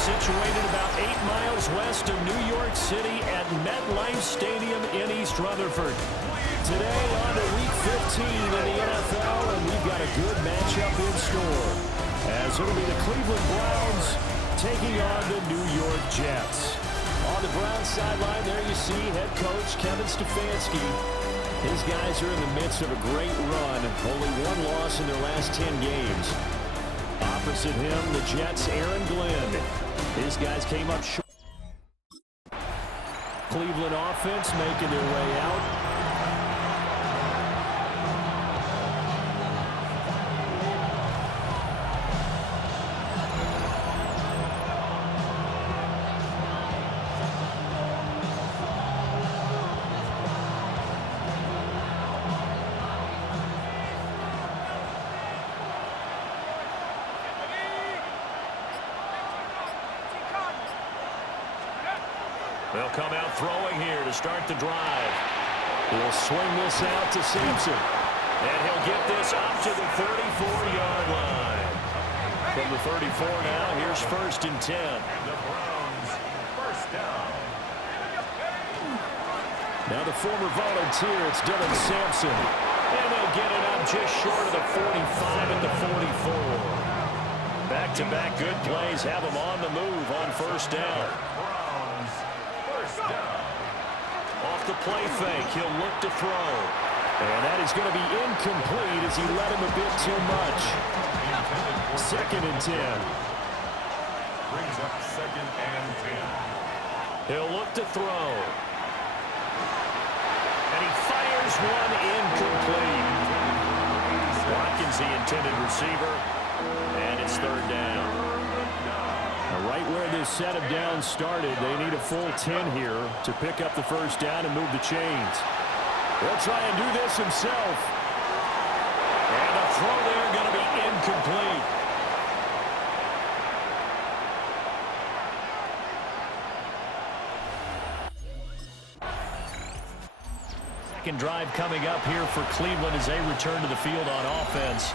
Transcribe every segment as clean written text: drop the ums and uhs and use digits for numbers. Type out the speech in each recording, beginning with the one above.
situated about 8 miles west of New York City at MetLife Stadium in East Rutherford. Today on to Week 15 in the NFL, and we've got a good matchup in store, as it'll be the Cleveland Browns taking on the New York Jets. On the Browns sideline, there you see head coach Kevin Stefanski. His guys are in the midst of a great run, only one loss in their last 10 games. Opposite him, the Jets' Aaron Glenn. His guys came up short. Cleveland offense making their way out. They'll come out throwing here to start the drive. He'll swing this out to Sampson. And he'll get this up to the 34-yard line. From the 34 now, here's 1st and 10. The Browns, first down. Now the former volunteer, it's Dylan Sampson. And they'll get it up just short of the 45 at the 44. Back-to-back good plays have them on the move on 1st down. Off the play fake, he'll look to throw. And that is going to be incomplete as he let him a bit too much. 2nd and 10. Brings up 2nd and 10. He'll look to throw. And he fires one incomplete. Watkins, the intended receiver. And it's 3rd down. Right where this set of downs started, they need a full 10 here to pick up the 1st down and move the chains. He'll try and do this himself. And the throw there going to be incomplete. Second drive coming up here for Cleveland as they return to the field on offense.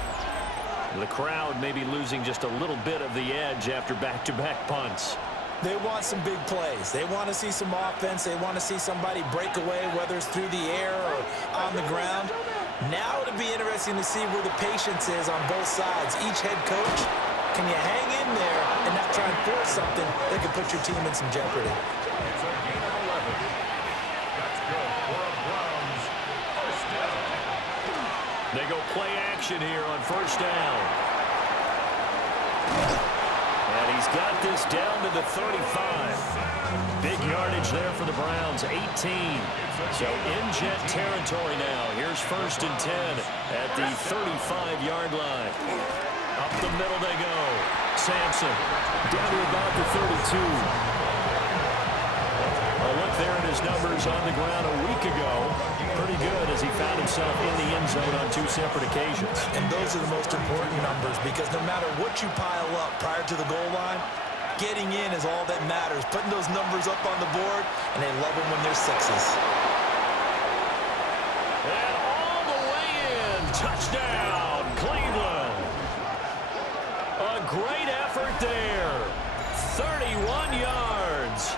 The crowd may be losing just a little bit of the edge after back-to-back punts. They want some big plays. They want to see some offense. They want to see somebody break away, whether it's through the air or on the ground. Now it'll be interesting to see where the patience is on both sides. Each head coach, can you hang in there and not try and force something that could put your team in some jeopardy? It's a gain of 11. That's good for the Browns. 1st down. They go play action here on 1st down. And he's got this down to the 35. Big yardage there for the Browns, 18. So in Jet territory now. Here's 1st and 10 at the 35-yard line. Up the middle they go. Sampson down to about the 32. A look there at his numbers on the ground a week ago. Pretty good as he found himself in the end zone on 2 separate occasions. And those are the most important numbers because no matter what you pile up prior to the goal line, getting in is all that matters. Putting those numbers up on the board, and they love them when they're 6s. And all the way in. Touchdown, Cleveland. A great effort there. 31 yards.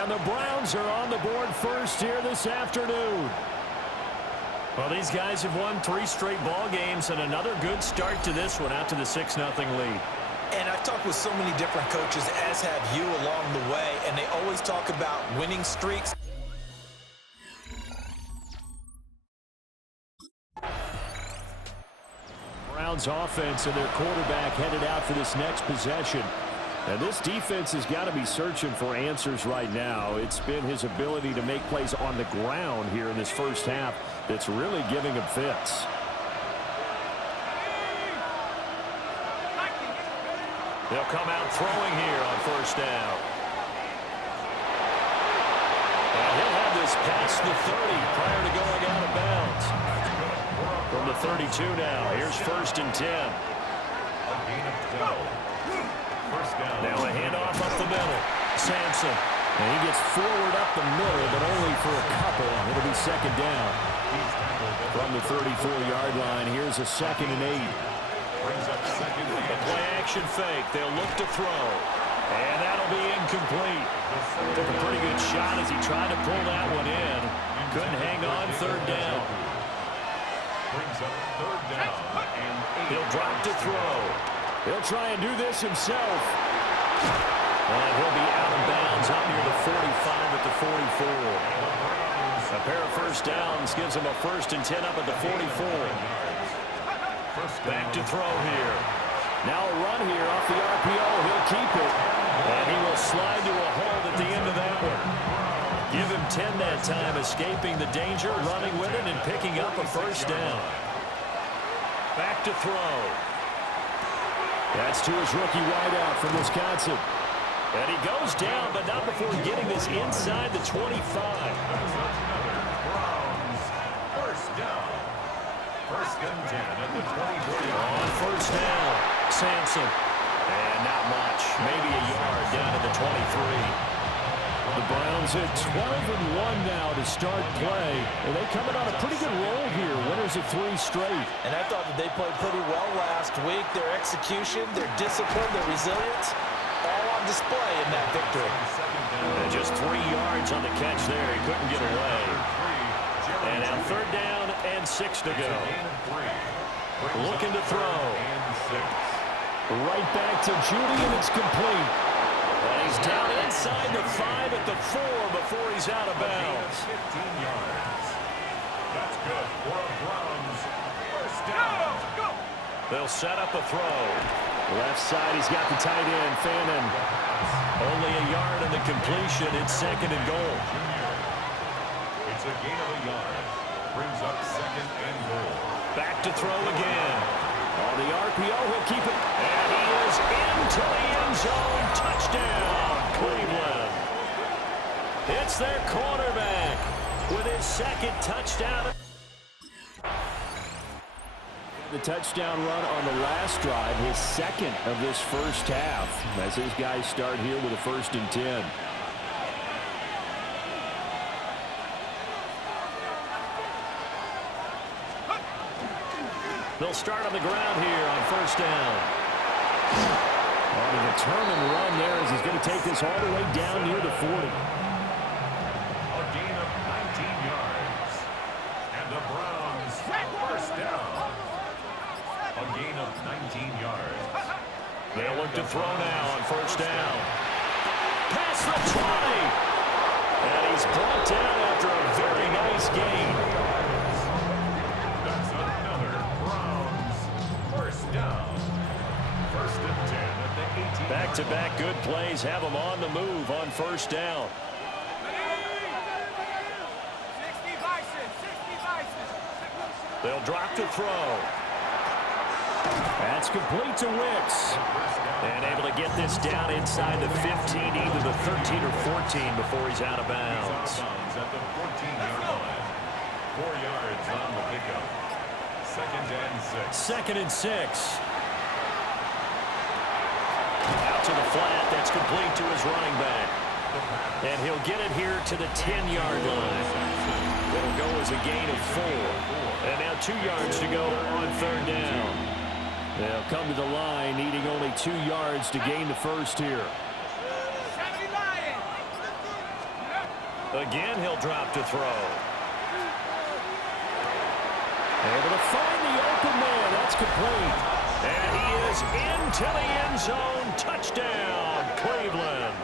And the Browns are on the board first here this afternoon. Well, these guys have won 3 straight ball games and another good start to this one out to the 6-0 lead. And I've talked with so many different coaches, as have you along the way, and they always talk about winning streaks. Browns offense and their quarterback headed out for this next possession. And this defense has got to be searching for answers right now. It's been his ability to make plays on the ground here in this 1st half that's really giving him fits. They'll come out throwing here on 1st down. And he'll have this past the 30 prior to going out of bounds. From the 32 now, here's 1st and 10. Now a handoff up the middle. Sampson. And he gets forward up the middle, but only for a couple. It'll be 2nd down. From the 34-yard line, here's a 2nd and 8. Brings up 2nd and 8. The play action fake. They'll look to throw. And that'll be incomplete. Took a pretty good shot as he tried to pull that one in. Couldn't hang on third down. Brings up third down and 8. He'll drop to throw. He'll try and do this himself. And he'll be out of bounds up near the 45 at the 44. A pair of first downs gives him a 1st and 10 up at the 44. Back to throw here. Now a run here off the RPO. He'll keep it. And he will slide to a hold at the end of that one. Give him 10 that time, escaping the danger, running with it, and picking up a first down. Back to throw. That's to his rookie wideout from Wisconsin. And he goes down, but not before getting this inside the 25. Browns first down. 1st and 10 at the 23. On first down, Sampson. And not much, maybe a yard down to the 23. The Browns at 12-1 now to start play. And they coming on a pretty good roll here. Winners of 3 straight. And I thought that they played pretty well last week. Their execution, their discipline, their resilience, all on display in that victory. And just 3 yards on the catch there. He couldn't get away. And now 3rd down and 6 to go. Looking to throw. Right back to Judy, and it's complete. And he's down inside the 5 at the 4 before he's out of bounds. 15 yards. That's good for a Browns first down. They'll set up a throw. Left side, he's got the tight end, Fannin. Only a yard in the completion. It's 2nd and goal. It's a gain of a yard. Brings up 2nd and goal. Back to throw again. On the RPO, he'll keep it. And he is into the end zone. Touchdown, Cleveland. It's their quarterback with his 2nd touchdown. The touchdown run on the last drive, his 2nd of this first half. As his guys start here with a 1st and 10. They'll start on the ground here on 1st down. On a determined run there as he's going to take this all the way down near the 40. A gain of 19 yards. And the Browns first down. A gain of 19 yards. They'll look to throw now on 1st down. Past the 20. And he's brought down after a very nice gain. That's another Browns first down. 1st and 10 at the 18. Back-to-back good plays have him on the move on 1st down. 60 Bison, 60 Bison. They'll drop to throw. That's complete to Wicks. And able to get this down inside the 15, either the 13 or 14 before he's out of bounds. At the 14-yard line. 4 yards on the pickup. 2nd and 6. 2nd and 6. Out to the flat. That's complete to his running back. And he'll get it here to the 10-yard line. It'll go as a gain of 4. And now 2 yards to go on 3rd down. They'll come to the line, needing only 2 yards to gain the 1st here. 70 Lion. Again, he'll drop to throw. Able to find the open man. That's complete. And he is into the end zone. Touchdown, Cleveland.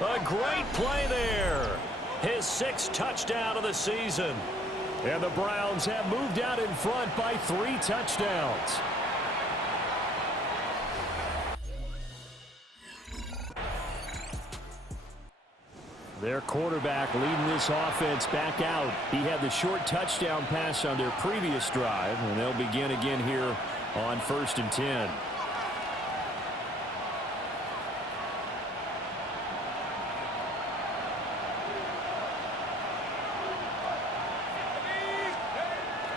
A great play there. His 6th touchdown of the season. And the Browns have moved out in front by 3 touchdowns. Their quarterback leading this offense back out. He had the short touchdown pass on their previous drive, and they'll begin again here on 1st and 10.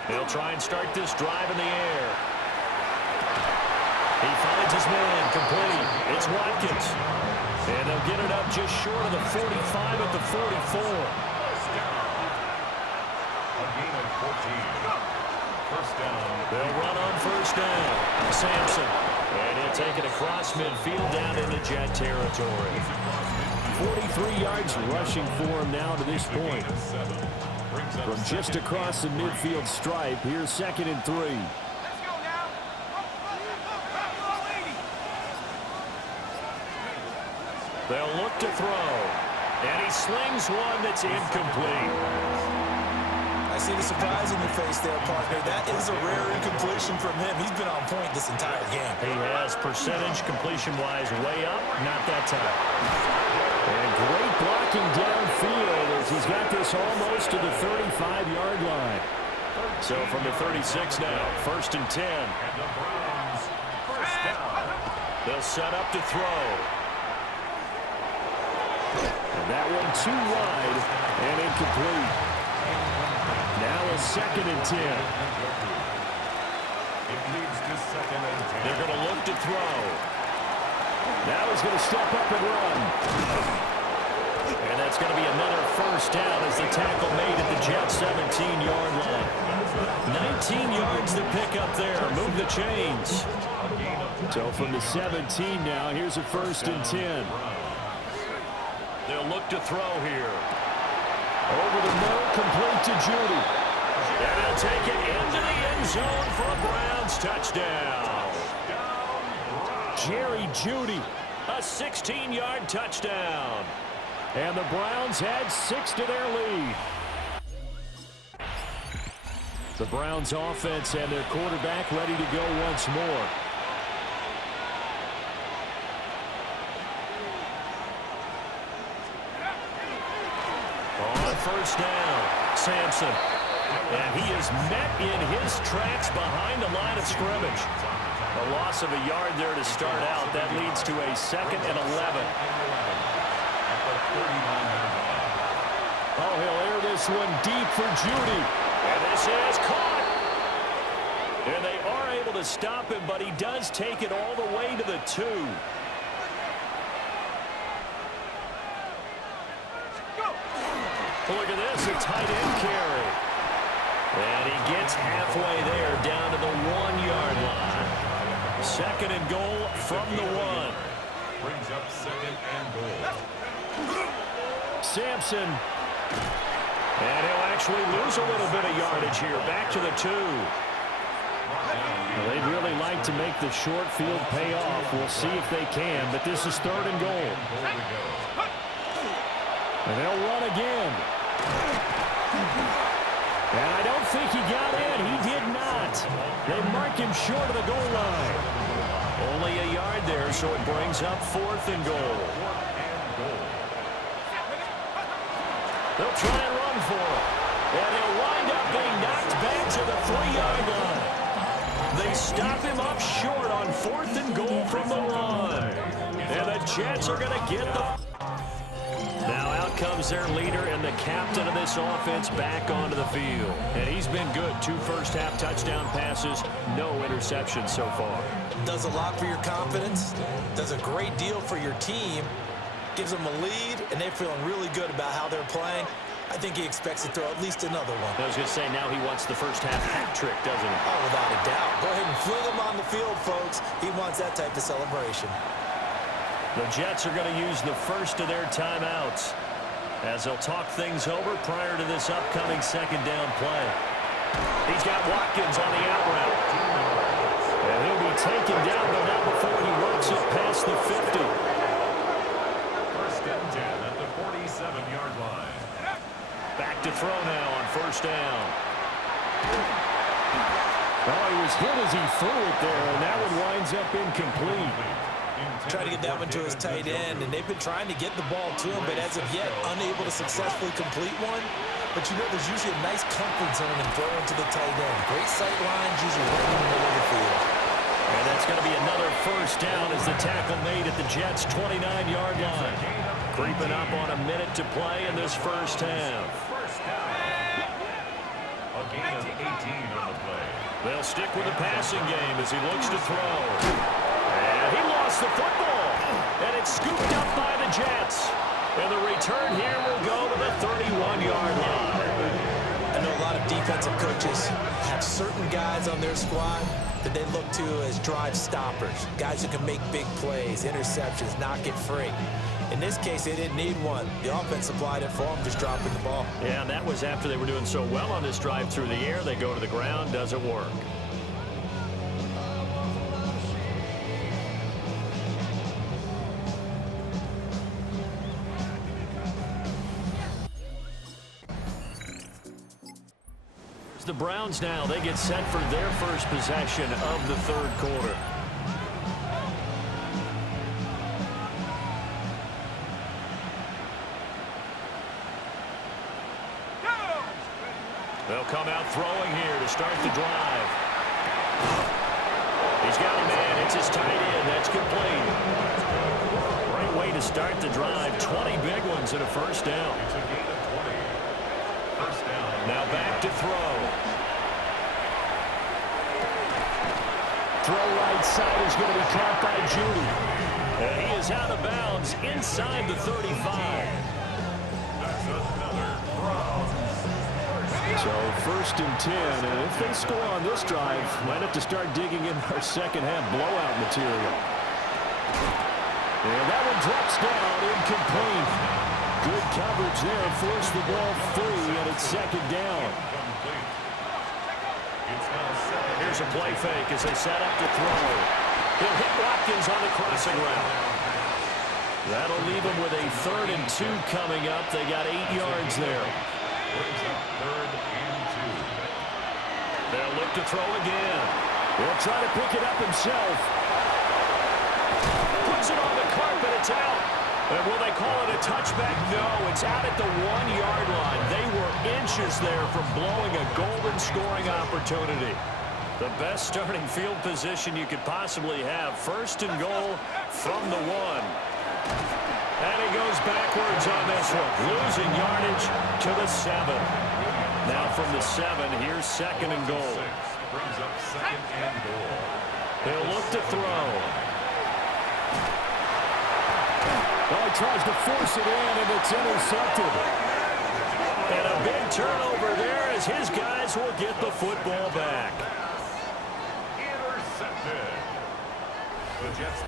They'll try and start this drive in the air. He finds his man, complete. It's Watkins. And they'll get it up just short of the 45 at the 44. A gain of 14. First down. They'll run on 1st down. Sampson. And he'll take it across midfield down into Jet territory. 43 yards rushing for him now to this point. From just across the midfield stripe, here's 2nd and 3. Let's go now. They'll look to throw. And he slings one that's incomplete. I see the surprise in your face there, partner. That is a rare incompletion from him. He's been on point this entire game. He has percentage completion-wise way up, not that time. And great blocking downfield as he's got this almost to the 35-yard line. So from the 36 now, 1st and 10. They'll set up to throw. And that one too wide and incomplete. Now a 2nd and 10. They're going to look to throw. Now he's going to step up and run. And that's going to be another 1st down as the tackle made at the Jets' 17-yard line. 19 yards to pick up there. Move the chains. So from the 17 now, here's a 1st and 10. They'll look to throw here. Over the middle, complete to Judy. And he'll take it into the end zone for a Browns touchdown. Jerry Judy, a 16-yard touchdown. And the Browns add 6 to their lead. The Browns offense and their quarterback ready to go once more. On 1st down, Sampson. And he is met in his tracks behind the line of scrimmage. A loss of a yard there to start out. That leads to a 2nd and 11. Oh, he'll air this one deep for Judy. And this is caught. And they are able to stop him, but he does take it all the way to the 2. Look at this, a tight end carry. And he gets halfway there down to the 1-yard line. 2nd and goal from the 1. Brings up 2nd and goal. Sampson. And he'll actually lose a little bit of yardage here. Back to the 2. Well, they'd really like to make the short field pay off. We'll see if they can, but this is 3rd and goal. And they'll run again. And I don't think he got in. He did not. They mark him short of the goal line. Only a yard there, so it brings up 4th and goal. They'll try and run for it. And he'll wind up being knocked back to the 3-yard line. They stop him up short on 4th and goal from the 1. And the Jets are going to get the... Now out comes their leader and the captain of this offense back onto the field. And he's been good. 2 first-half touchdown passes, no interceptions so far. Does a lot for your confidence. Does a great deal for your team. Gives them a lead, and they're feeling really good about how they're playing. I think he expects to throw at least another one. I was going to say, now he wants the first-half hat trick, doesn't he? Oh, without a doubt. Go ahead and fling him on the field, folks. He wants that type of celebration. The Jets are going to use the first of their timeouts as they'll talk things over prior to this upcoming 2nd down play. He's got Watkins on the out route. And he'll be taken down, but not before he works it past the 50. 1st and 10 at the 47-yard line. Back to throw now on 1st down. Oh, he was hit as he threw it there, and that one winds up incomplete. Trying to get that one to his tight end, and they've been trying to get the ball to him, but as of yet, unable to successfully complete one. But you know, there's usually a nice comfort zone in throwing to the tight end. Great sight lines, usually right in the middle of the field. And that's going to be another 1st down as the tackle made at the Jets' 29-yard line. Creeping up on a minute to play in this 1st half. First down. A gain of 18 on the play. They'll stick with the passing game as he looks to throw. And he lost the football. And it's scooped up by the Jets. And the return here will go to the 31-yard line. I know a lot of defensive coaches have certain guys on their squad that they look to as drive stoppers, guys who can make big plays, interceptions, knock it free. In this case, they didn't need one. The offense supplied it for them, just dropping the ball. Yeah, and that was after they were doing so well on this drive through the air. They go to the ground, doesn't work. The Browns now, they get set for their first possession of the third quarter. They'll come out throwing here to start the drive. He's got a man. It's his tight end. That's complete. Great way to start the drive. 20 big ones and a first down. It's a gain of 20. First down. Now back to throw. Throw right side is going to be caught by Judy. And he is out of bounds inside the 35. That's another Browns. So first and 10, and if they score on this drive, might have to start digging in our second half blowout material. And that one drops down, incomplete. Good coverage there, forced the ball free, and it's second down. Here's a play fake as they set up to throw. He'll hit Watkins on the crossing route. That'll leave him with a 3rd and 2 coming up. They got 8 yards there. Brings up 3rd and 2. They'll look to throw again. He'll try to pick it up himself. Puts it on the carpet. It's out. And will they call it a touchback? No, it's out at the 1-yard line. They were inches there from blowing a golden scoring opportunity. The best starting field position you could possibly have. 1st and goal from the 1. And he goes backwards on this one, losing yardage to the 7. Now from the 7, here's 2nd and goal. Brings up 2nd and goal. They'll look to throw. Well, he tries to force it in, and it's intercepted. And a big turnover there as his guys will get the football back. Intercepted. The Jets.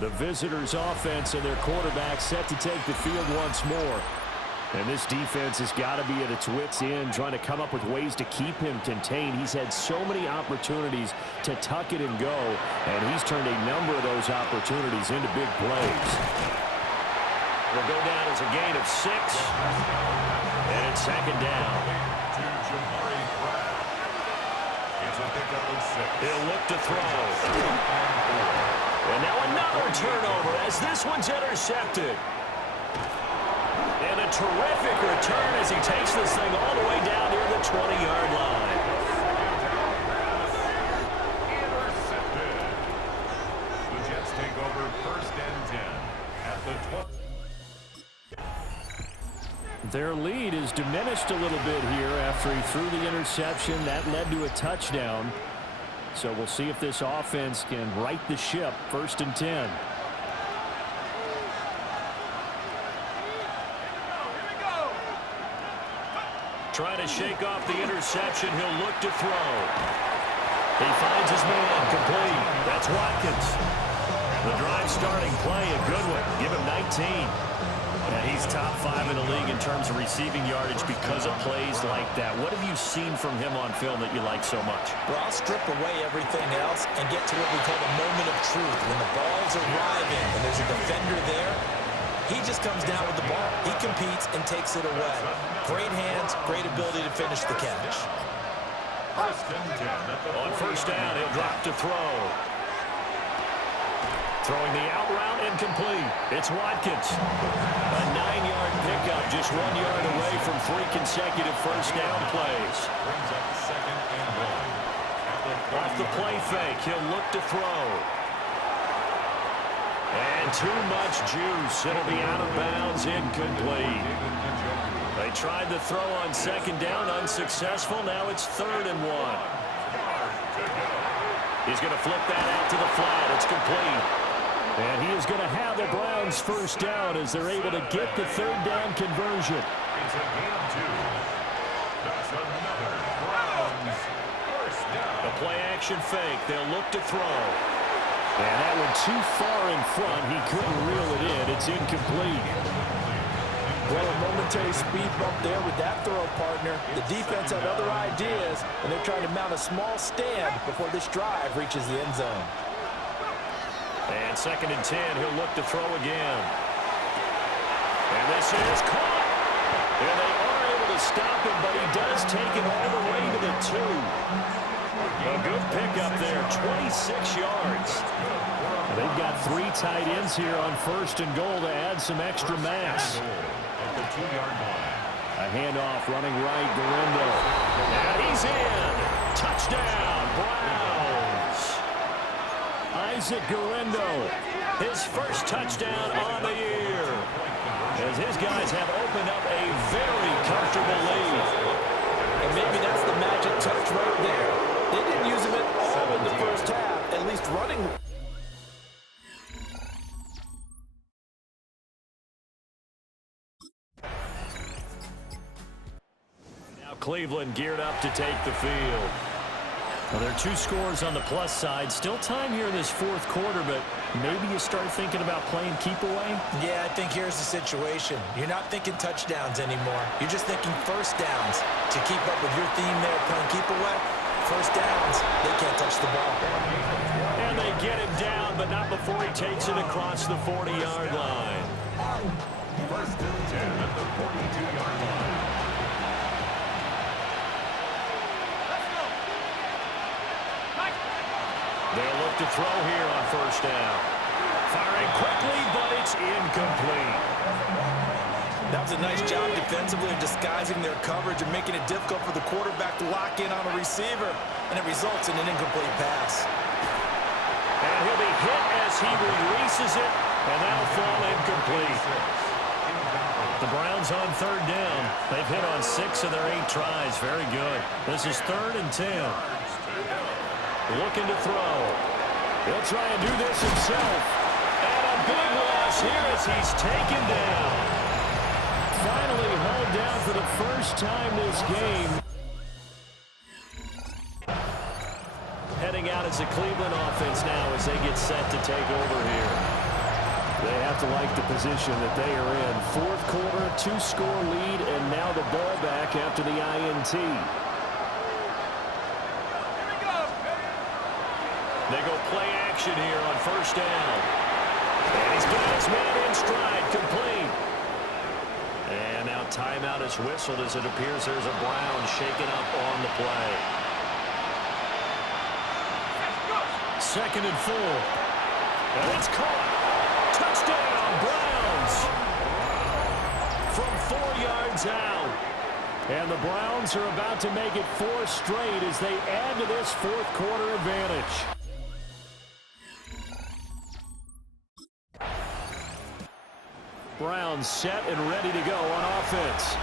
The visitors' offense and their quarterback set to take the field once more. And this defense has got to be at its wits' end, trying to come up with ways to keep him contained. He's had so many opportunities to tuck it and go, and he's turned a number of those opportunities into big plays. Will go down as a gain of 6, and it's 2nd down. To Jamari Pratt. It's a pickup of 6. He'll look to throw. And now another turnover as this one's intercepted. And a terrific return as he takes this thing all the way down near the 20-yard line. Intercepted. The Jets take over 1st and 10 at the 20. Their lead is diminished a little bit here after he threw the interception. That led to a touchdown. So we'll see if this offense can right the ship. 1st and 10. Trying to shake off the interception. He'll look to throw. He finds his man complete. That's Watkins. The drive starting play, a good one. Give him 19. And he's top 5 in the league in terms of receiving yardage because of plays like that. What have you seen from him on film that you like so much? Well, I'll strip away everything else and get to what we call the moment of truth. When the ball's arriving and there's a defender there, he just comes down with the ball. He competes and takes it away. Great hands, great ability to finish the catch. 1st and 10 at the On 1st down, he'll drop to throw. Throwing the out route incomplete. It's Watkins. A 9-yard pickup, just 1 yard away from 3 consecutive 1st down plays. Brings up 2nd and 1. Off the play fake, he'll look to throw. And too much juice. It'll be out of bounds, incomplete. They tried the throw on 2nd down, unsuccessful. Now it's 3rd and 1. He's going to flip that out to the flat. It's complete. And he is going to have the Browns first down as they're able to get the third down conversion. It's a gain of 2. That's another Browns first down. The play-action fake. They'll look to throw. And that one too far in front. He couldn't reel it in. It's incomplete. Well, a momentary speed bump there with that throw, partner. The defense had other ideas, and they're trying to mount a small stand before this drive reaches the end zone. And 2nd and 10, he'll look to throw again. And this is caught. And they are able to stop him, but he does take it all the way to the 2. A good pickup there, 26 yards. They've got 3 tight ends here on 1st and goal to add some extra mass. At the 2-yard line. A handoff running right, Guerrero. And he's in. Touchdown, Browns. Isaac Guerrero, his first touchdown on the year. As his guys have opened up a very comfortable lead. And maybe that's the magic touch right there. They didn't use him at all in the first half, at least running. Now Cleveland geared up to take the field. Well, there are 2 scores on the plus side. Still time here in this 4th quarter, but maybe you start thinking about playing keep away? Yeah, I think here's the situation. You're not thinking touchdowns anymore. You're just thinking first downs. To keep up with your theme there, playing keep away, first downs, they can't touch the ball. And they get him down, but not before he takes it across the 40-yard line. 1st and 10 at the 42-yard line. They'll look to throw here on 1st down. Firing quickly, but it's incomplete. That was a nice job defensively of disguising their coverage and making it difficult for the quarterback to lock in on a receiver, and it results in an incomplete pass. And he'll be hit as he releases it, and that'll fall incomplete. The Browns on 3rd down. They've hit on 6 of their 8 tries. Very good. This is 3rd and 10. Looking to throw. He'll try and do this himself. And a big loss here as he's taken down. Finally hauled down for the first time this game. Heading out as the Cleveland offense now as they get set to take over here. They have to like the position that they are in. 4th quarter, 2-score lead, and now the ball back after the INT. They go play action here on 1st down. And he's got his man in stride, complete. And now timeout is whistled as it appears there's a Brown shaken up on the play. 2nd and 4. And it's caught. Touchdown, Browns. From 4 yards out. And the Browns are about to make it 4 straight as they add to this 4th quarter advantage. Browns set and ready to go on offense.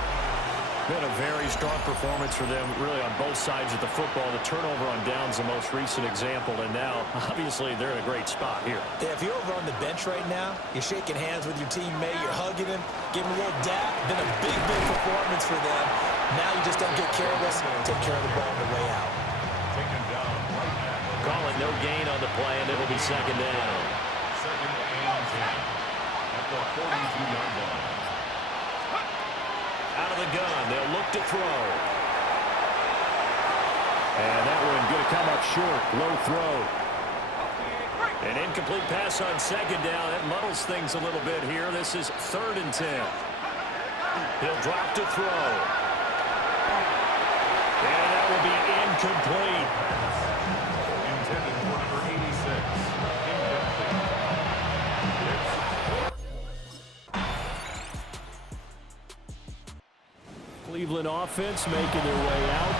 Been a very strong performance for them, really, on both sides of the football. The turnover on downs the most recent example, and now, obviously, they're in a great spot here. Yeah, if you're over on the bench right now, you're shaking hands with your teammate, you're hugging him, giving him a little dap. Been a big, big performance for them. Now you just don't get careless, take care of the ball on the way out. Taken down right now. Calling no gain on the play, and it'll be 2nd down. 2nd and 10. At the 42-yard line. Out of the gun, they'll look to throw. And that one going to come up short. Low throw. An incomplete pass on 2nd down. That muddles things a little bit here. This is 3rd and 10. He'll drop to throw. And that will be incomplete. Intended for number 86. Cleveland offense making their way out.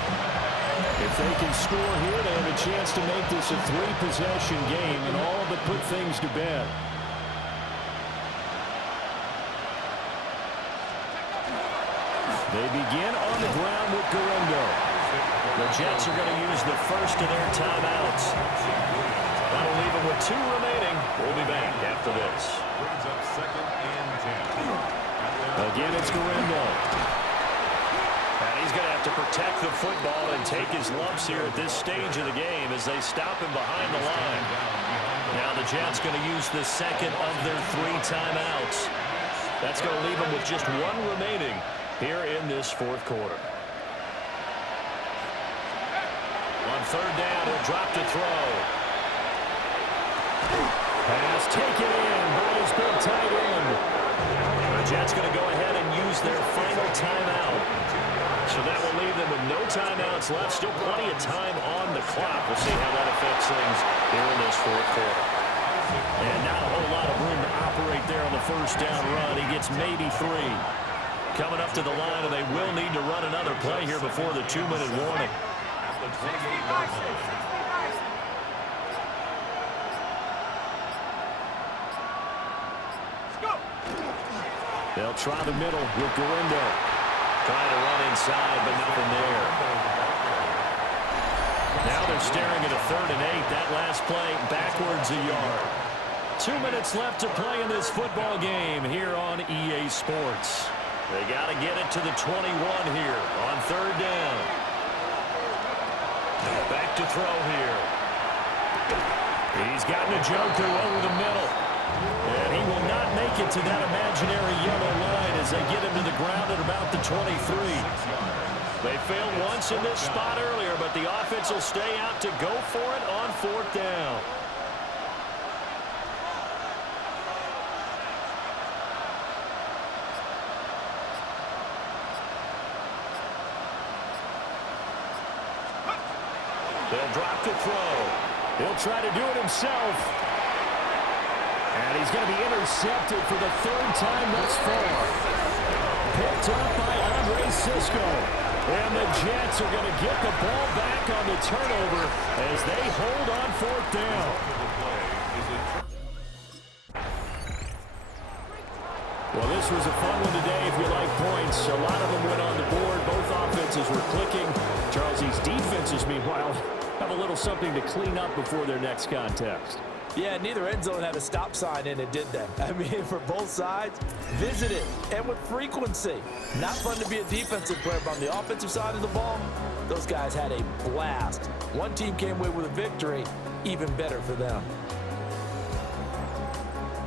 If they can score here, they have a chance to make this a 3-possession game and all but put things to bed. They begin on the ground with Guerrero. The Jets are going to use the first of their timeouts. That'll leave them with 2 remaining. We'll be back after this. Brings up 2nd and 10. Again, it's Garindo. And he's going to have to protect the football and take his lumps here at this stage of the game as they stop him behind the line. Now the Jets going to use the second of their 3 timeouts. That's going to leave them with just 1 remaining here in this 4th quarter. On 3rd down, he'll drop to throw. Pass taken in by his big tight end. The Jets going to go ahead and use their final timeout. So that will leave them with no timeouts left. Still plenty of time on the clock. We'll see how that affects things here in this 4th quarter. And not a whole lot of room to operate there on the 1st down run. He gets maybe 3. Coming up to the line, and they will need to run another play here before the 2-minute warning. 60 by 6. 60 by 6. Let's go. They'll try the middle with Garindo. Trying to run inside, but nothing there. Now they're staring at a 3rd and 8. That last play backwards a yard. 2 minutes left to play in this football game here on EA Sports. They got to get it to the 21 here on 3rd down. Back to throw here. He's gotten a joker over the middle. And he will not make it to that imaginary yellow line as they get him to the ground at about the 23. They failed once in this spot earlier, but the offense will stay out to go for it on 4th down. They'll drop to throw. He'll try to do it himself. And he's going to be intercepted for the 3rd time thus far. Picked up by Andre Cisco. And the Jets are going to get the ball back on the turnover as they hold on 4th down. Well, this was a fun one today if you like points. A lot of them went on the board. Both offenses were clicking. Charles, these defenses, meanwhile, have a little something to clean up before their next contest. Yeah, neither end zone had a stop sign in it, did they? I mean, for both sides, visit it, and with frequency. Not fun to be a defensive player, but on the offensive side of the ball, those guys had a blast. One team came away with a victory, even better for them.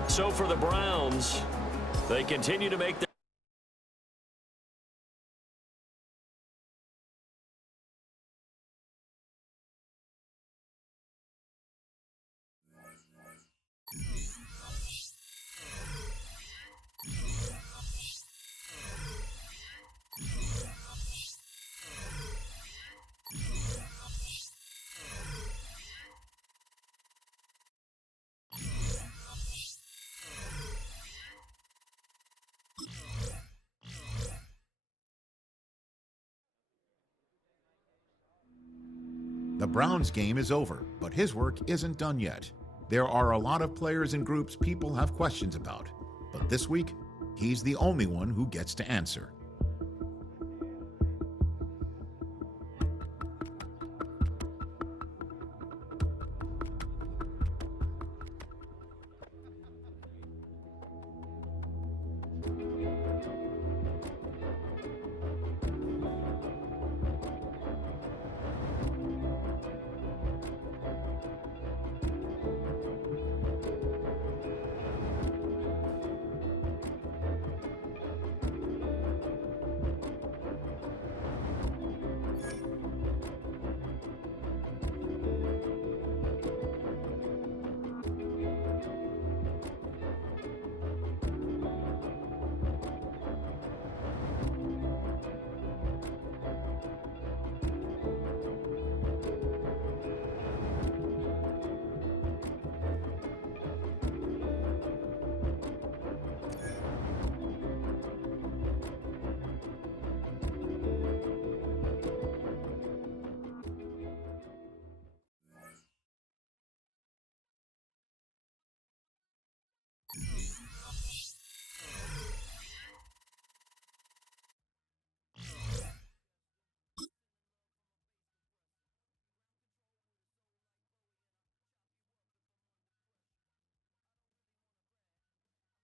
So for the Browns, they continue to make their The Browns game is over, but his work isn't done yet. There are a lot of players and groups people have questions about, but this week, he's the only one who gets to answer.